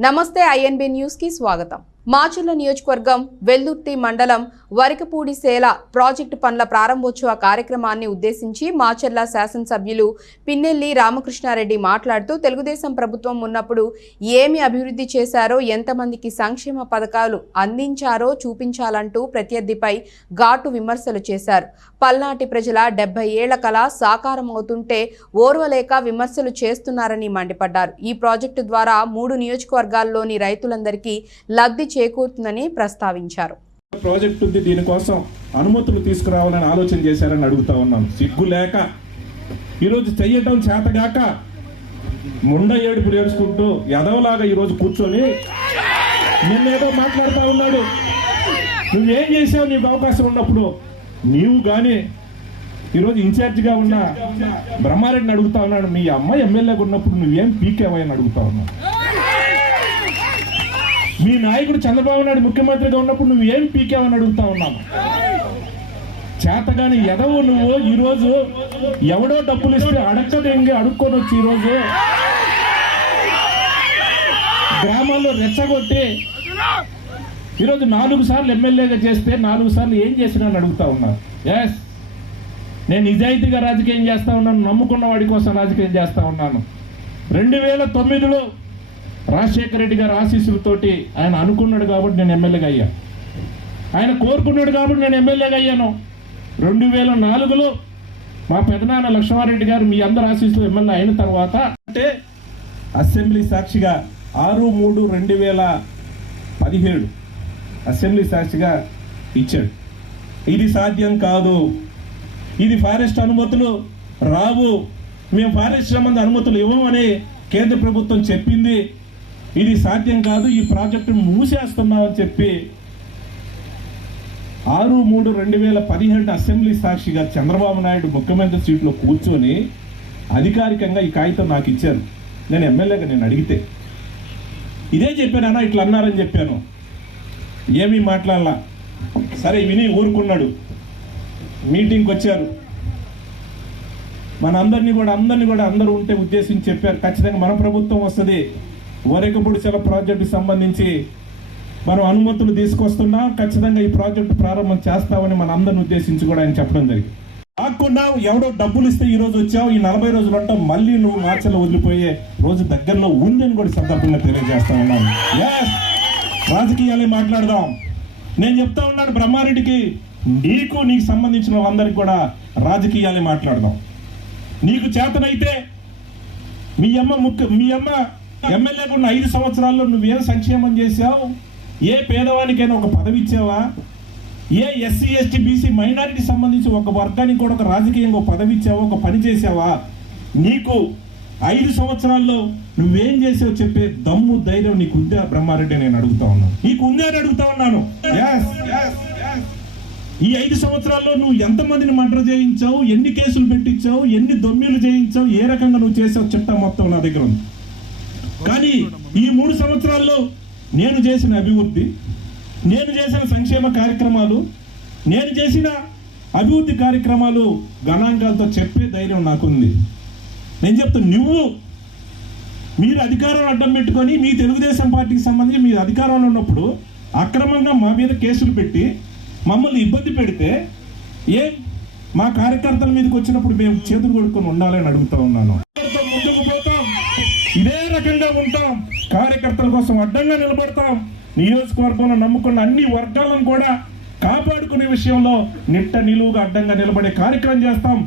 నమస్తే INB news కి స్వాగతం మాచర్ల నియోజకవర్గం వెల్దుర్తి మండలం వరికపూడి సేల ప్రాజెక్టు పనుల ప్రారంభోత్సవ కార్యక్రమాన్ని ఉద్దేశించి మాచర్ల శాసనసభ్యులు పిన్నెల్లి రామకృష్ణారెడ్డి మాట్లాడుతూ తెలుగుదేశం ప్రభుత్వం ఉన్నప్పుడు ఏమి అభివృద్ధి చేశారో ఎంతమందికి సంక్షేమ పథకాలు అందించారో చూపించాలంటూ ప్రత్యర్థిపై ఘాటు విమర్శలు చేశారు. పల్నాటి ప్రజల డెబ్బై ఏళ్ళ కళ సాకారం అవుతుంటే ఓర్వలేక విమర్శలు చేస్తున్నారని మండిపడ్డారు. ఈ ప్రాజెక్టు ద్వారా మూడు నియోజకవర్గాల్లోని రైతులందరికీ లబ్ధి చేకూరుతుందని ప్రస్తావించారు. ప్రాజెక్ట్ ఉంది దీనికోసం అనుమతులు తీసుకురావాలని ఆలోచన చేశారని అడుగుతా ఉన్నాను సిగ్గు లేక ఈరోజు చెయ్యటం చేతగాక ముండ ఏడుపులు ఏడుచుకుంటూ ఎదవలాగా ఈరోజు కూర్చొని నిన్నేదో మాట్లాడుతూ ఉన్నాడు. నువ్వేం చేసావు నీకు అవకాశం ఉన్నప్పుడు? నీవు కానీ ఈరోజు ఇన్ఛార్జిగా ఉన్న బ్రహ్మారెడ్డిని అడుగుతా ఉన్నాడు. మీ అమ్మాయి ఎమ్మెల్యేగా ఉన్నప్పుడు నువ్వేం పీకేవని అడుగుతా ఉన్నావు. మీ నాయకుడు చంద్రబాబు నాయుడు ముఖ్యమంత్రిగా ఉన్నప్పుడు నువ్వు ఏం పీకావని అడుగుతా ఉన్నావు? చేతగాని ఎదవు నువ్వు ఈరోజు ఎవడో డబ్బులు ఇస్తే అడక్కదెంగి అడుక్కొని వచ్చి ఈరోజు గ్రామాల్లో రెచ్చగొట్టి ఈరోజు నాలుగు సార్లు ఎమ్మెల్యేగా చేస్తే నాలుగు సార్లు ఏం చేసినా అని అడుగుతా ఉన్నారు ఎస్ నేను నిజాయితీగా రాజకీయం చేస్తా ఉన్నాను నమ్ముకున్న వాడి కోసం రాజకీయం చేస్తా ఉన్నాను. రెండు వేల తొమ్మిదిలో రాజశేఖర రెడ్డి గారి ఆశీస్సులతోటి ఆయన అనుకున్నాడు కాబట్టి నేను ఎమ్మెల్యేగా అయ్యా. ఆయన కోరుకున్నాడు కాబట్టి నేను ఎమ్మెల్యేగా అయ్యాను. రెండు వేల నాలుగులో మా పెదనాన్న లక్ష్మారెడ్డి గారు మీ అందరు ఆశీస్సులు ఎమ్మెల్యే అయిన తర్వాత అంటే అసెంబ్లీ సాక్షిగా ఆరు మూడు రెండు వేల పదిహేడు అసెంబ్లీ సాక్షిగా ఇచ్చాడు. ఇది సాధ్యం కాదు. ఇది ఫారెస్ట్ అనుమతులు రావు. మేము ఫారెస్ట్ సంబంధ అనుమతులు ఇవ్వమని కేంద్ర ప్రభుత్వం చెప్పింది. ఇది సాధ్యం కాదు ఈ ప్రాజెక్టు మూసేస్తున్నామని చెప్పి ఆరు మూడు రెండు వేల పదిహేడు అసెంబ్లీ సాక్షిగా చంద్రబాబు నాయుడు ముఖ్యమంత్రి సీట్లో కూర్చొని అధికారికంగా ఈ కాగితం నాకు ఇచ్చారు. నేను ఎమ్మెల్యేగా నేను అడిగితే. ఇదే చెప్పానన్నా ఇట్లా అన్నారని చెప్పాను. ఏమీ మాట్లాడలా. సరే విని ఊరుకున్నాడు. మీటింగ్కి వచ్చారు. మన అందరినీ కూడా అందరినీ కూడా అందరూ ఉంటే ఉద్దేశించి చెప్పారు. ఖచ్చితంగా మన ప్రభుత్వం వస్తుంది. వరేకపుడిచెల ప్రాజెక్టుకి సంబంధించి మనం అనుమతులు తీసుకొస్తున్నాం ఖచ్చితంగా ఈ ప్రాజెక్టు ప్రారంభం చేస్తామని మన అందరిని ఉద్దేశించి కూడా ఆయన చెప్పడం జరిగింది. కాకుండా ఎవడో డబ్బులు ఇస్తే ఈ రోజు వచ్చావు ఈ నలభై రోజులు ఉంటావు మళ్ళీ నువ్వు మార్చలో వదిలిపోయే రోజు దగ్గరలో ఉందని కూడా సందర్భంగా తెలియజేస్తా ఉన్నాను. రాజకీయాలే మాట్లాడదాం. నేను చెప్తా ఉన్నాను బ్రహ్మారెడ్డికి నీకు నీకు సంబంధించిన వాళ్ళందరికీ కూడా రాజకీయాలే మాట్లాడదాం. నీకు చేతనైతే మీ అమ్మ ముఖ్య మీ అమ్మ ఎమ్మెల్యేగా ఉన్న ఐదు సంవత్సరాల్లో నువ్వేం సంక్షేమం చేశావు? ఏ పేదవానికైనా ఒక పదవి ఇచ్చావా? ఏ ఎస్సీ ఎస్టీ బీసీ మైనారిటీ సంబంధించి ఒక వర్గానికి కూడా ఒక రాజకీయంగా ఒక పదవి ఇచ్చావా? ఒక పని చేసావా నీకు ఐదు సంవత్సరాల్లో నువ్వేం చేసావు చెప్పే దమ్ము ధైర్యం నీకు ఉందా? బ్రహ్మారెడ్డి నేను అడుగుతా ఉన్నాను. నీకు ఉందే అని అడుగుతా ఉన్నాను. Yes, yes, yes. ఈ ఐదు సంవత్సరాల్లో నువ్వు ఎంతమందిని మర్డర్ చేయించావు? ఎన్ని కేసులు పెట్టించావు? ఎన్ని దొమ్మిలు చేయించావు? ఏ రకంగా నువ్వు చేసావు చిట్టా మొత్తం నా దగ్గర ఉంది. కానీ ఈ మూడు సంవత్సరాల్లో నేను చేసిన అభివృద్ధి నేను చేసిన సంక్షేమ కార్యక్రమాలు నేను చేసిన అభివృద్ధి కార్యక్రమాలు గణాంకాలతో చెప్పే ధైర్యం నాకుంది. నేను చెప్తా నువ్వు మీరు అధికారం అడ్డం పెట్టుకొని మీ తెలుగుదేశం పార్టీకి సంబంధించి మీరు అధికారంలో ఉన్నప్పుడు అక్రమంగా మా మీద కేసులు పెట్టి మమ్మల్ని ఇబ్బంది పెడితే ఏ మా కార్యకర్తల మీదకి వచ్చినప్పుడు మేము చేతులు కొడుకొని ఉండాలని అడుగుతా ఉన్నాను. ఇదే రకంగా ఉంటాం. కార్యకర్తల కోసం అడ్డంగా నిలబడతాం. నియోజకవర్గంలో నమ్ముకున్న అన్ని వర్గాలను కూడా కాపాడుకునే విషయంలో నిట్ట నిలువుగా అడ్డంగా నిలబడే కార్యక్రమం చేస్తాం.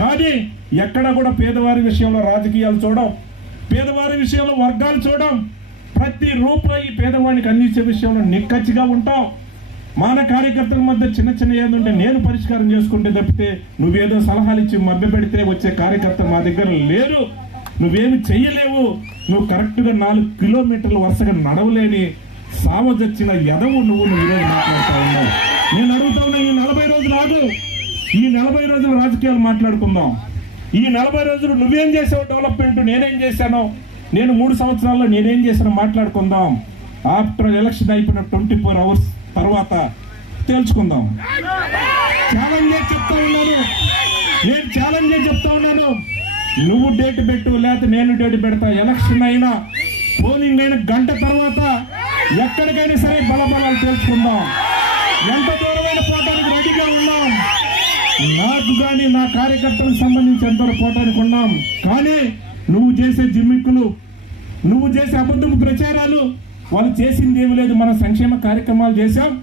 కానీ ఎక్కడ కూడా పేదవారి విషయంలో రాజకీయాలు చూడం. పేదవారి విషయంలో వర్గాలు చూడం. ప్రతి రూపాయి పేదవానికి అందించే విషయంలో నిక్కచ్చిగా ఉంటాం. మాన కార్యకర్తల మధ్య చిన్న చిన్న ఏదంటే నేను పరిష్కారం చేసుకుంటే తప్పితే నువ్వేదో సలహాలు ఇచ్చి మభ్య పెడితే వచ్చే కార్యకర్త మా దగ్గర లేరు. నువ్వేమి చెయ్యలేవు. నువ్వు కరెక్ట్గా నాలుగు కిలోమీటర్లు వరుసగా నడవలేని సావజచ్చిన ఎదవు నువ్వు నువ్వు ఈరోజు మాట్లాడుతా ఉన్నావు. నేను అడుగుతా ఉన్నా ఈ నలభై రోజులు ఆగు. ఈ నలభై రోజులు రాజకీయాలు మాట్లాడుకుందాం. ఈ నలభై రోజులు నువ్వేం చేసావు డెవలప్మెంట్ నేనేం చేశాను? నేను మూడు సంవత్సరాల్లో నేనేం చేశానో మాట్లాడుకుందాం. ఆఫ్టర్ ఎలక్షన్ అయిపోయిన ట్వంటీ ఫోర్ అవర్స్ తర్వాత తేల్చుకుందాం. ఛాలెంజ్ చెప్తా ఉన్నాను. నేను ఛాలెంజ్ చెప్తా ఉన్నాను. నువ్వు డేట్ పెట్టు లేకపోతే నేను డేట్ పెడతా. ఎలక్షన్ అయినా పోలింగ్ అయిన గంట తర్వాత ఎక్కడికైనా సరే బలబలాలు తెలుసుకుందాం. ఎంత దూరమైన పోటానికి రెడీగా ఉన్నాం? నాకు కానీ నా కార్యకర్తలకు సంబంధించి ఎంతవరకు పోటానికి ఉన్నాం? కానీ నువ్వు చేసే జిమ్మిక్కులు నువ్వు చేసే అబద్ధపు ప్రచారాలు వాళ్ళు చేసింది ఏమి లేదు. మన సంక్షేమ కార్యక్రమాలు చేశాం.